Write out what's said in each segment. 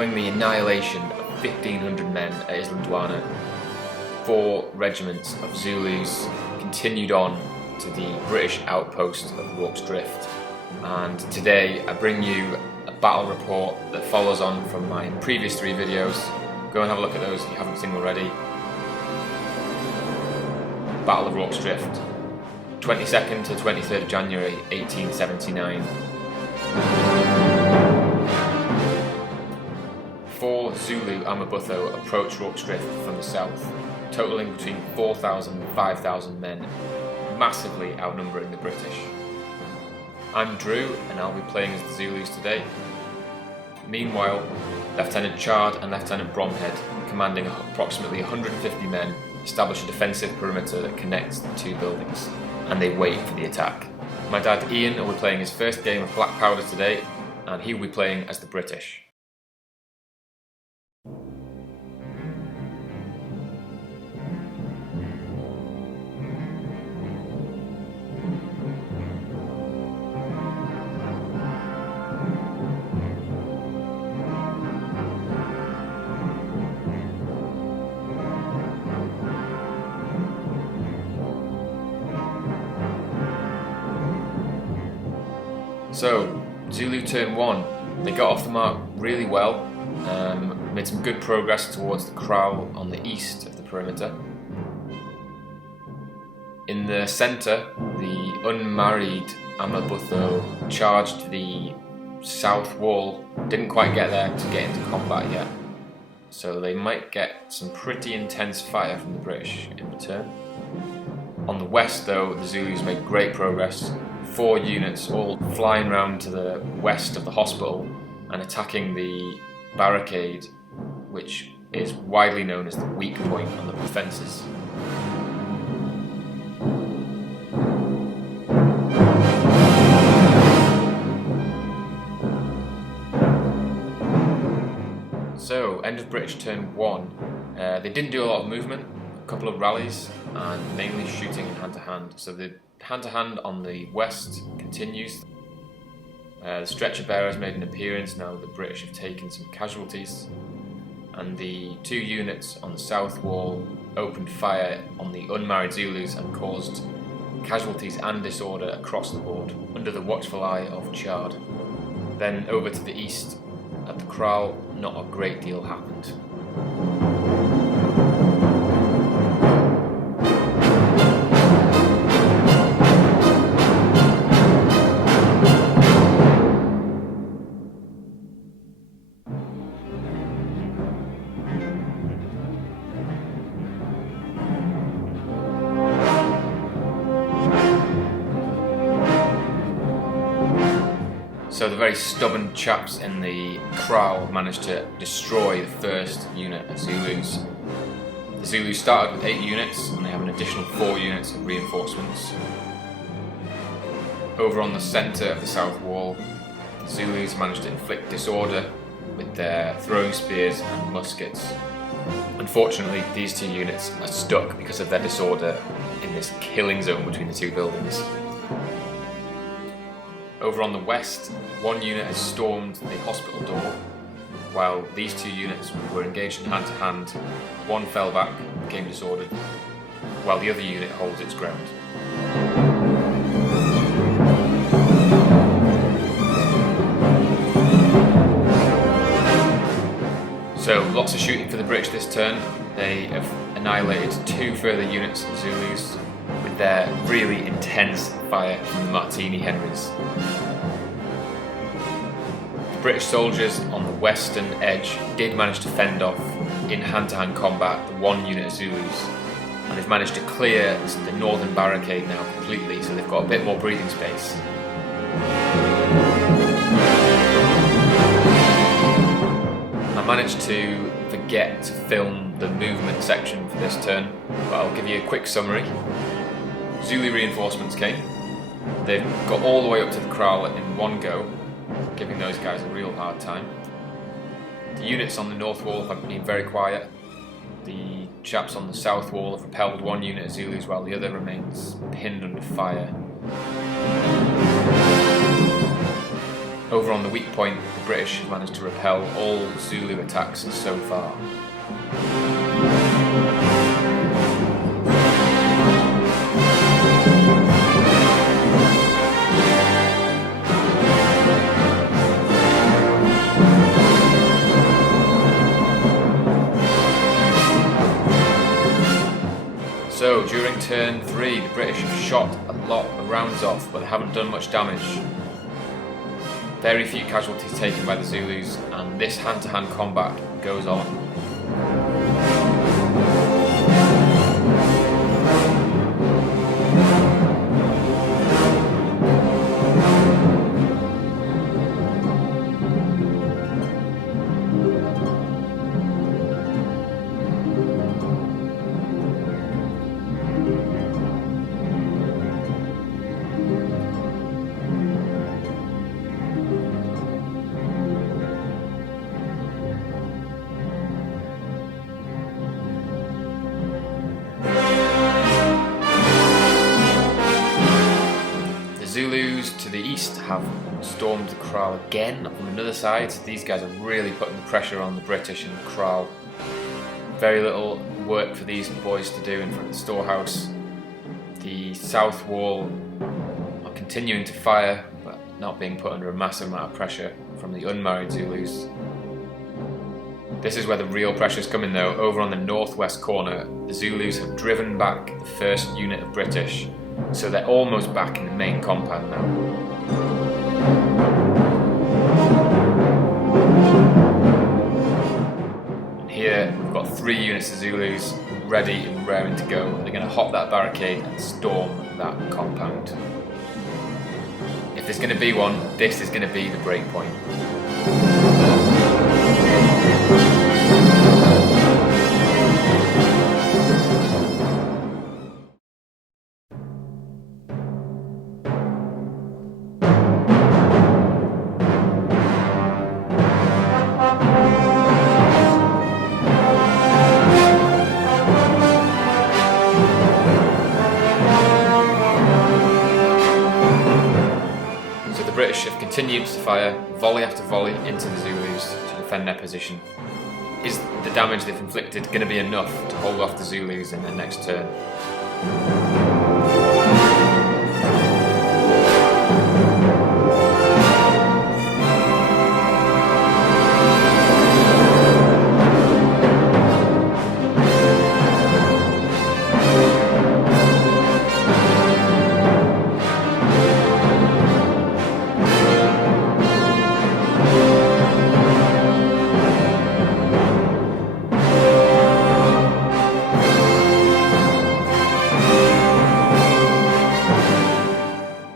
Following the annihilation of 1,500 men at Islandwana, 4 regiments of Zulus continued on to the British outpost of Rorke's Drift, and today I bring you a battle report that follows on from my previous 3 videos. Go and have a look at those if you haven't seen them already. Battle of Rorke's Drift, 22nd to 23rd of January 1879. 4 Zulu Amabutho approached Rorke's Drift from the south, totaling between 4,000 and 5,000 men, massively outnumbering the British. I'm Drew and I'll be playing as the Zulus today. Meanwhile, Lieutenant Chard and Lieutenant Bromhead, commanding approximately 150 men, establish a defensive perimeter that connects the 2 buildings, and they wait for the attack. My dad Ian will be playing his first game of Black Powder today, and he will be playing as the British. So, Zulu turn 1, they got off the mark really well, made some good progress towards the kraal on the east of the perimeter. In the centre, the unmarried Amabutho charged the south wall, didn't quite get there to get into combat yet, so they might get some pretty intense fire from the British in return. On the west though, the Zulus made great progress. 4 units all flying round to the west of the hospital and attacking the barricade, which is widely known as the weak point on the defences. So, end of British turn 1. They didn't do a lot of movement, a couple of rallies, and mainly shooting hand to hand. So the hand-to-hand on the west continues. The stretcher bearers made an appearance now the British have taken some casualties, and the 2 units on the south wall opened fire on the unmarried Zulus and caused casualties and disorder across the board under the watchful eye of Chard. Then over to the east at the kraal, not a great deal happened. So the very stubborn chaps in the kraal managed to destroy the first unit of Zulus. The Zulus started with 8 units and they have an additional 4 units of reinforcements. Over on the centre of the south wall, the Zulus managed to inflict disorder with their throwing spears and muskets. Unfortunately, these 2 units are stuck because of their disorder in this killing zone between the 2 buildings. Over on the west, 1 unit has stormed the hospital door, while these 2 units were engaged in hand-to-hand. 1 fell back, became disordered, while the other unit holds its ground. So, lots of shooting for the British this turn. They have annihilated 2 further units of Zulus with their really intense fire from the Martini Henrys. The British soldiers on the western edge did manage to fend off in hand-to-hand combat the 1 unit of Zulus, and they've managed to clear the northern barricade now completely, so they've got a bit more breathing space. I managed to forget to film the movement section for this turn, but I'll give you a quick summary. Zulu reinforcements came. They've got all the way up to the kraal in one go, giving those guys a real hard time. The units on the north wall have been very quiet. The chaps on the south wall have repelled 1 unit of Zulus while the other remains pinned under fire. Over on the weak point, the British have managed to repel all Zulu attacks so far. So during turn 3, the British have shot a lot of rounds off, but they haven't done much damage. Very few casualties taken by the Zulus, and this hand-to-hand combat goes on. Zulus to the east have stormed the kraal again from another side. These guys are really putting the pressure on the British in the kraal. Very little work for these boys to do in front of the storehouse. The south wall are continuing to fire, but not being put under a massive amount of pressure from the unmarried Zulus. This is where the real pressure is coming though. Over on the northwest corner, the Zulus have driven back the first unit of British, so they're almost back in the main compound now. And here we've got 3 units of Zulus ready and raring to go. They're going to hop that barricade and storm that compound. If there's going to be one, this is going to be the break point. The British have continued to fire volley after volley into the Zulus to defend their position. Is the damage they've inflicted going to be enough to hold off the Zulus in their next turn?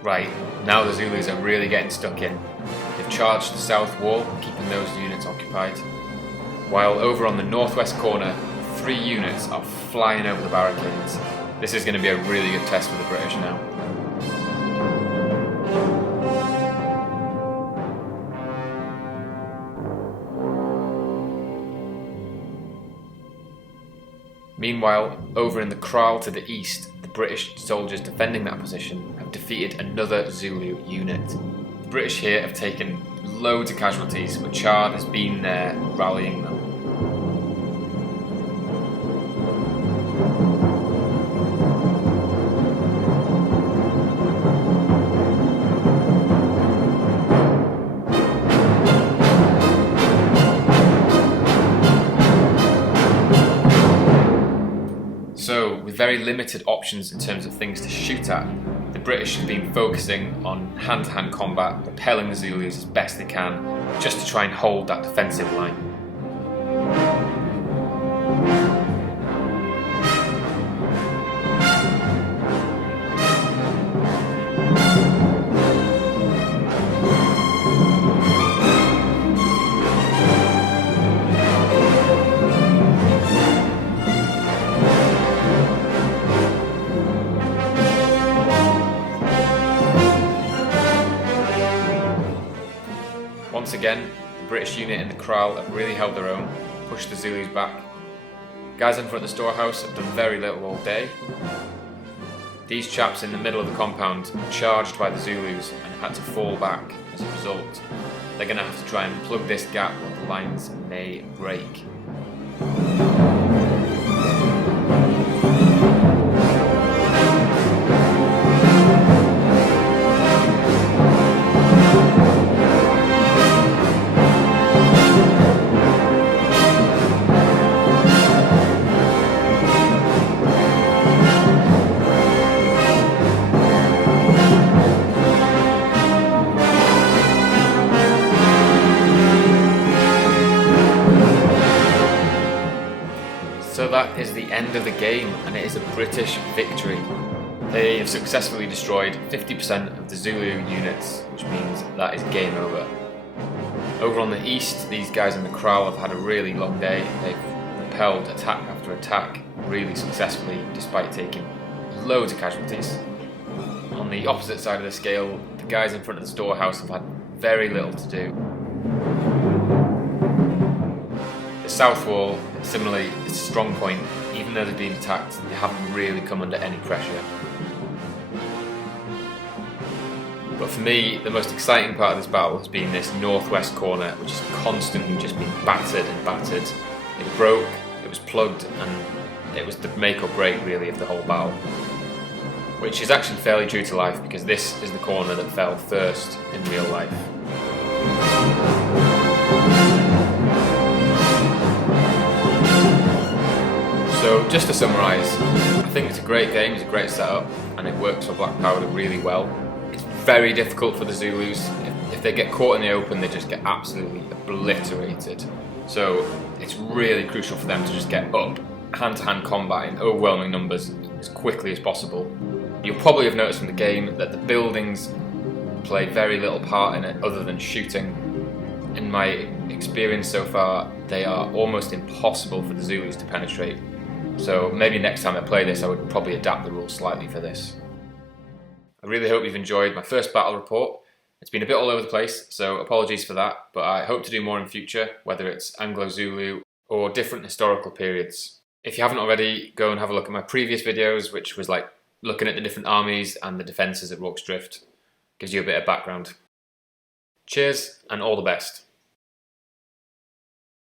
Right, now the Zulus are really getting stuck in. They've charged the south wall, keeping those units occupied. While over on the northwest corner, 3 units are flying over the barricades. This is going to be a really good test for the British now. Meanwhile, over in the kraal to the east, the British soldiers defending that position have defeated another Zulu unit. The British here have taken loads of casualties, but Chard has been there rallying them. So, with very limited options in terms of things to shoot at, the British have been focusing on hand-to-hand combat, repelling the Zulus as best they can, just to try and hold that defensive line. Once again, the British unit in the kraal have really held their own, pushed the Zulus back. Guys in front of the storehouse have done very little all day. These chaps in the middle of the compound were charged by the Zulus and had to fall back as a result. They're going to have to try and plug this gap or the lines may break. So that is the end of the game, and it is a British victory. They have successfully destroyed 50% of the Zulu units, which means that is game over. Over on the east, these guys in the kraal have had a really long day. They've repelled attack after attack really successfully, despite taking loads of casualties. On the opposite side of the scale, the guys in front of the storehouse have had very little to do. The south wall, similarly, is a strong point. Even though they've been attacked, they haven't really come under any pressure. But for me, the most exciting part of this battle has been this northwest corner, which has constantly just been battered and battered. It broke, it was plugged, and it was the make or break really of the whole battle. Which is actually fairly true to life, because this is the corner that fell first in real life. So just to summarise, I think it's a great game, it's a great setup, and it works for Black Powder really well. It's very difficult for the Zulus. If they get caught in the open, they just get absolutely obliterated. So it's really crucial for them to just get up, hand-to-hand combat in overwhelming numbers as quickly as possible. You'll probably have noticed from the game that the buildings play very little part in it other than shooting. In my experience so far, they are almost impossible for the Zulus to penetrate. So maybe next time I play this, I would probably adapt the rules slightly for this. I really hope you've enjoyed my first battle report. It's been a bit all over the place, so apologies for that, but I hope to do more in future, whether it's Anglo-Zulu or different historical periods. If you haven't already, go and have a look at my previous videos, which was like looking at the different armies and the defences at Rorke's Drift. Gives you a bit of background. Cheers, and all the best.